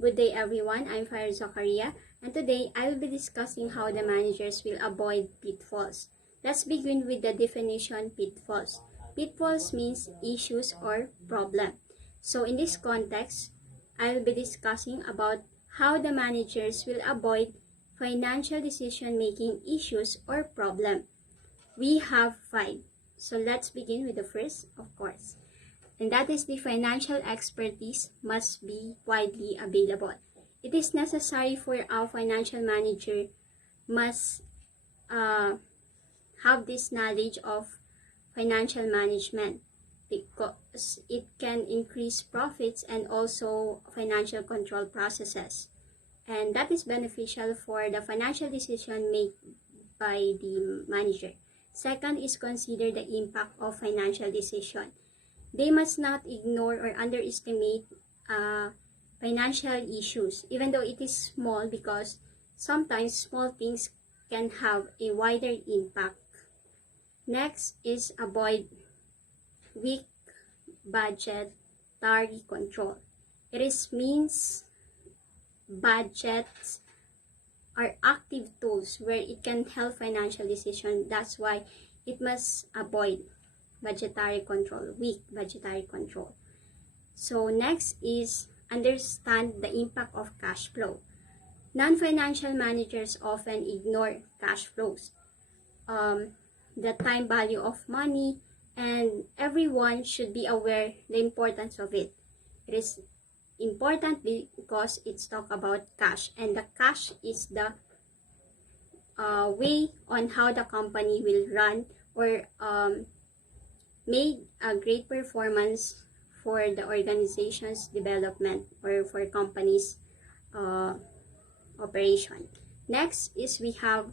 Good day everyone, I'm Fire Zakaria, and today I will be discussing how the managers will avoid pitfalls. Let's begin with the definition pitfalls. Pitfalls means issues or problem. So in this context, I will be discussing about how the managers will avoid financial decision-making issues or problem. We have 5. So let's begin with the first, of course. And that is the financial expertise must be widely available. It is necessary for our financial manager must have this knowledge of financial management because it can increase profits and also financial control processes. And that is beneficial for the financial decision made by the manager. Second is consider the impact of financial decision. They must not ignore or underestimate financial issues, even though it is small, because sometimes small things can have a wider impact. Next is avoid weak budgetary control. It means budgets are active tools where it can help financial decision. That's why it must avoid budgetary control, weak budgetary control. So next is understand the impact of cash flow. Non-financial managers often ignore cash flows, the time value of money, and everyone should be aware the importance of it. It is important because it's talk about cash, and the cash is the way on how the company will run or made a great performance for the organization's development or for company's operation. Next is we have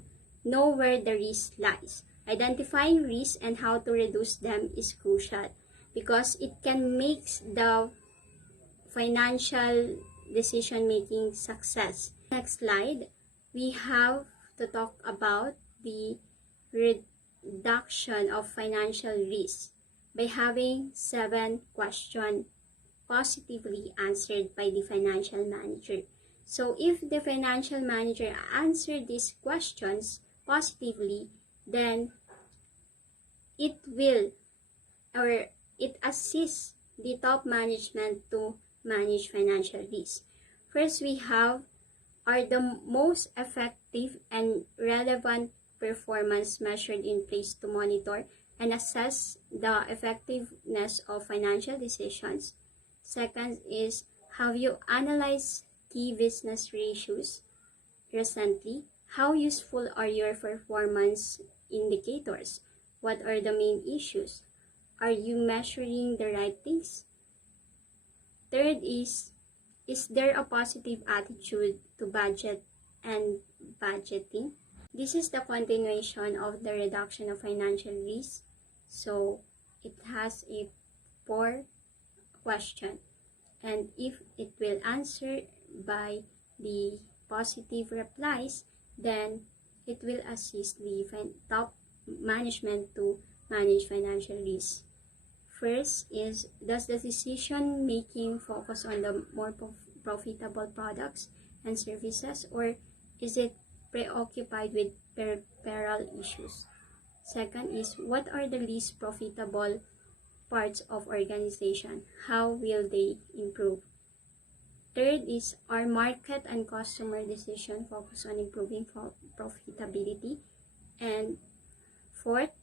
know where the risk lies. Identifying risks and how to reduce them is crucial because it can make the financial decision making success. Next slide, we have to talk about the reduction of financial risk by having 7 questions positively answered by the financial manager. So if the financial manager answered these questions positively, then it will or it assists the top management to manage financial risk. First, we have are the most effective and relevant performance measured in place to monitor and assess the effectiveness of financial decisions. Second is, have you analyzed key business ratios recently? How useful are your performance indicators? What are the main issues? Are you measuring the right things? Third is there a positive attitude to budget and budgeting? This is the continuation of the reduction of financial risk. So it has a 4 question, and if it will answer by the positive replies, then it will assist the top management to manage financial risk. First is, does the decision making focus on the more profitable products and services, or is it preoccupied with peripheral issues? Second is, what are the least profitable parts of organization? How will they improve? Third is, are market and customer decision focus on improving profitability? And fourth,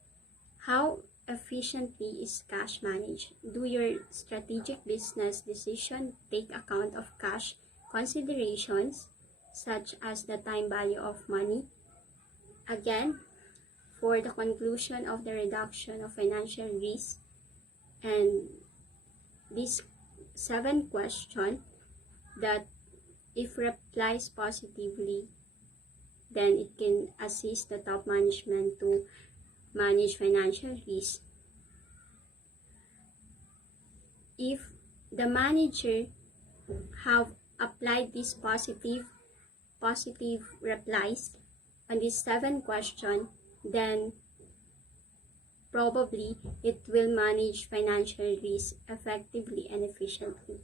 how efficiently is cash managed? Do your strategic business decision take account of cash considerations such as the time value of money? Again, for the conclusion of the reduction of financial risk and these 7 questions, that if replies positively, then it can assist the top management to manage financial risk. If the manager have applied these positive replies on these 7 questions, then probably it will manage financial risk effectively and efficiently.